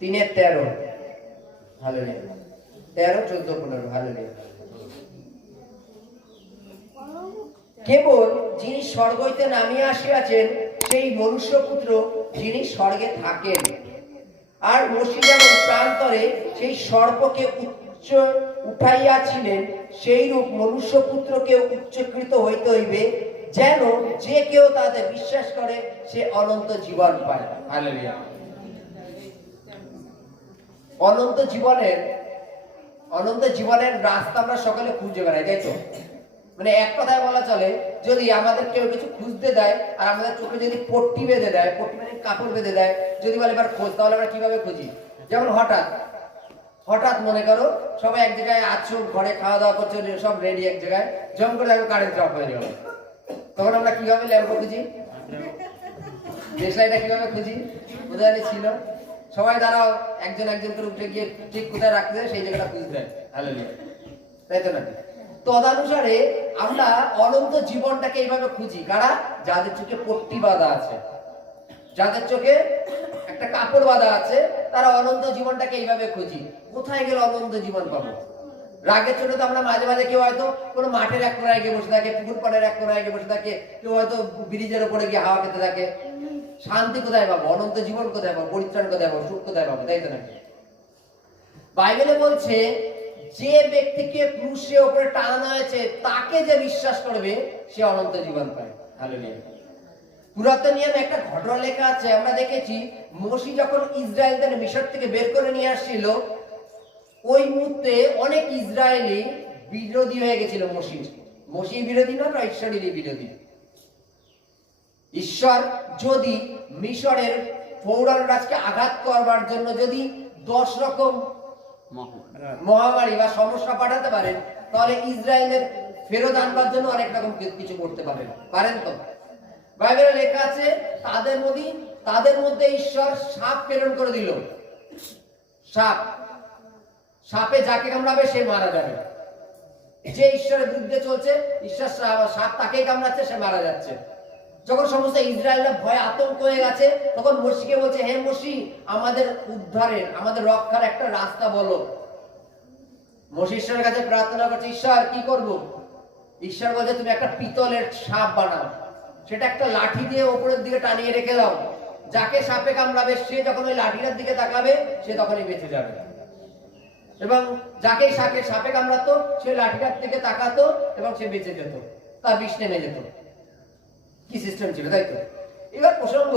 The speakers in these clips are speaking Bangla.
3:13 হালেলুয়া 13 14 15 হালেলুয়া। কেবল যিনি স্বর্গ হইতে নামিয়া আসিয়াছেন সেই মনুষ্যপুত্র যিনি স্বর্গে থাকেন, আর মসি যেমন প্রান্তরে সেই সর্পকে উচ্চ উঠাইয়াছিলেন, সেই রূপ মনুষ্যপুত্রকে উচ্চকৃত হইতে হইবে, যেন যে কেউ তাতে বিশ্বাস করে সে অনন্ত জীবন পায়। হালেলুয়া। অনন্ত জীবনের রাস্তা আমরা সকালে খুঁজে বেড়াই, তাই তো? মানে এক কথায় বলা চলে, যদি আমাদের কেউ কিছু খুঁজতে দেয় আর আমাদের চোখে যদি পট্টি বেঁধে দেয়, পট্টি মানে কাপড় বেঁধে দেয়, যদি বলে এবার খোঁজ, তাহলে আমরা কিভাবে খুঁজি? যেমন হঠাৎ মনে করো সবাই এক জায়গায় আছো, ঘরে খাওয়া দাওয়া করছো, সব রেডি এক জায়গায়, জম করে দেখো কারেন্ট অফ হয়ে গেল, তখন আমরা কিভাবে ল্যাম্প খুঁজি? দেশলাইটা কিভাবে খুঁজি? কোথায় ছিল? সবাই দাঁড়াও, একজন করে উঠে গিয়ে ঠিক কোথায় রাখতে সেই জায়গাটা খুঁজতে হয়। হালেলুয়া, তাই তো না? তদানুসারে আমরা অনন্ত জীবনটাকে এইভাবে খুঁজি। কারা? যাদের চোখে পট্টি বাঁধা আছে, যাদের চোখে একটা কাপড় বাঁধা আছে, তারা অনন্ত জীবনটাকে এইভাবে খুঁজি। কোথায় গেলে অনন্ত জীবন পাবো? রাগের জন্য তো আমরা মাঝে মাঝে কেউ হয়তো কোনো মাঠের এক কোনায় গিয়ে বসে থাকে, পুকুর পাড়ের এক কোনায় গিয়ে বসে থাকে, কেউ হয়তো ব্রিজের উপরে গিয়ে হাওয়া খেতে থাকে। শান্তি কোথায় পাবো? অনন্ত জীবন কোথায় পাবো? পরিত্রাণ কোথায় পাবো? সুখ কোথায় পাবো? তাই তো নাকি? বাইবেলে বলছে, যে ব্যক্তিকে ক্রুশের উপরে টানানো হয়েছে তাকে যে বিশ্বাস করবে সে অনন্ত জীবন পায়। হালেলুয়া। পুরাতন নিয়মে একটা ঘটনা লেখা আছে, আমরা দেখেছি মোশি যখন ইসরায়েলদের মিশর থেকে বের করে নিয়ে আসছিল, ওই মুহূর্তে অনেক ইসরায়েলি বিরোধী হয়ে গেছিল। মোশি বিরোধী না, ঈশ্বরেরই বিরোধী। ঈশ্বর যদি মিশরের ফৌরান রাজকে আঘাত করবার জন্য যদি 10 রকম মহামারী বা সমস্যা পাঠাতে পারেন, তাহলে ইসরায়েলের ফেরত আনবার জন্য অনেক রকম কিছু করতে পারেন তো? বাইবেলে লেখা আছে, তাদের মধ্যে ঈশ্বর সাপ প্রেরণ করে দিল। সাপে যাকে কামড়াবে সে মারা যাবে। যে ঈশ্বরের বিরুদ্ধে চলছে, ঈশ্বর সাপ তাকেই কামড়াচ্ছে, সে মারা যাচ্ছে। যখন সমস্ত ইসরায়েলরা ভয়ে আতঙ্ক হয়ে গেছে, তখন মোশিকে বলছে, হে মোশি, আমাদের উদ্ধারের, আমাদের রক্ষার একটা রাস্তা বলো। মোশি ঈশ্বরের কাছে প্রার্থনা করছে, ঈশ্বর কি করব? ঈশ্বর বলছে, তুমি একটা পিতলের সাপ বানাও, সেটা একটা লাঠি দিয়ে উপরের দিকে টানিয়ে রেখে দাও। যাকে সাপে কামড়াবে সে যখন ওই লাঠিটার দিকে তাকাবে, সে তখনই বেঁচে যাবে। এবং যাকে সাপে কামড়াতো সে লাঠিটার দিকে তাকাতো এবং সে বেঁচে যেত, তার বিষ নেমে যেত। কি সিস্টেম ছিল, তাই তো? এবার প্রসঙ্গ,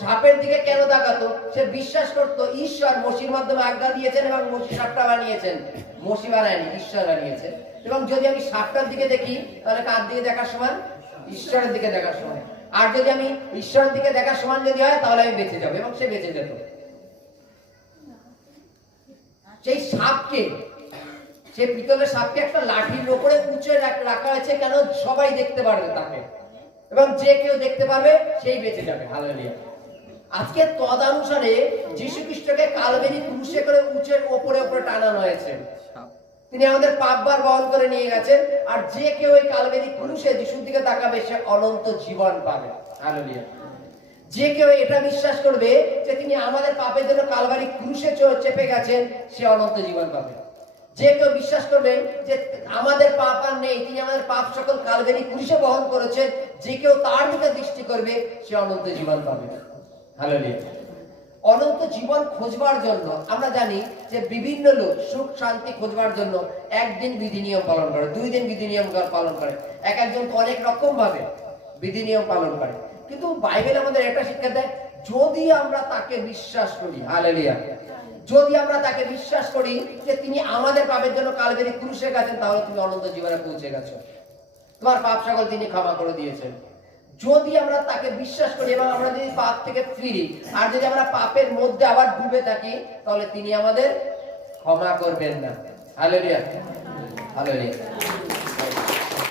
সাপের দিকে কেন তাকাতো? সে বিশ্বাস করতো ঈশ্বর মোশির মাধ্যমে আজ্ঞা দিয়েছেন এবং মোশি সাপটা বানিয়েছেন। মোশি বানায়নি, ঈশ্বর বানিয়েছেন। এবং যদি আমি সাপটার দিকে দেখি, তাহলে কার দিকে দেখার সমান? ঈশ্বরের দিকে দেখার সমান। আর যদি আমি ঈশ্বরের দিকে দেখার সমান যদি হয়, তাহলে আমি বেঁচে যাবো, এবং সে বেঁচে যেত। সেই সাপকে, সেই পিতলের সাপকে একটা লাঠির উপরে উঁচে রাখা হয়েছে, কেন? সবাই দেখতে পারবে তাকে, এবং যে কেউ দেখতে পারবে সেই বেঁচে যাবে। হালেলুয়া। আজকে তদানুসারে যীশু খ্রিস্টকে কালবেরি ক্রুশে করে উঁচের উপরে টানানো হয়েছে। তিনি আমাদের পাপভার বহন করে নিয়ে গেছেন, আর যে কেউ ওই কালবেরি ক্রুশে যিশুর দিকে তাকাবে সে অনন্ত জীবন পাবে। হালেলুয়া। যে কেউ এটা বিশ্বাস করবে যে তিনি আমাদের পাপের জন্য কালবারি ক্রুশে চেপে গেছেন, সে অনন্ত জীবন পাবে। যে কেউ বিশ্বাস করবে যে আমাদের পাপ আর নেই, তিনি আমাদের পাপ সকল কালবারি ক্রুশে বহন করেছেন, যে কেউ তার দিকে দৃষ্টি করবে সে অনন্ত জীবন পাবে। হালেলুয়া। অনন্ত জীবন খোঁজবার জন্য আমরা জানি যে বিভিন্ন লোক সুখ শান্তি খোঁজবার জন্য একদিন বিধি নিয়ম পালন করে, 2 দিন বিধি নিয়ম পালন করে, একজন অনেক রকম ভাবে বিধি নিয়ম পালন করে। কিন্তু বাইবেল আমাদের এটা শিক্ষা দেয়, যদি আমরা তাকে বিশ্বাস করি, হালেলুয়া, যদি আমরা তাকে বিশ্বাস করি যে তিনি আমাদের পাপের জন্য কালবারি ক্রুশে গেছেন, তাহলে তুমি অনন্ত জীবনে পৌঁছে গেছো, তোমার পাপ সকল তিনি ক্ষমা করে দিয়েছেন। যদি আমরা তাকে বিশ্বাস করি এবং আমরা যদি পাপ থেকে ফিরি, আর যদি আমরা পাপের মধ্যে আবার ডুবে থাকি, তাহলে তিনি আমাদের ক্ষমা করবেন না। Hallelujah, hallelujah.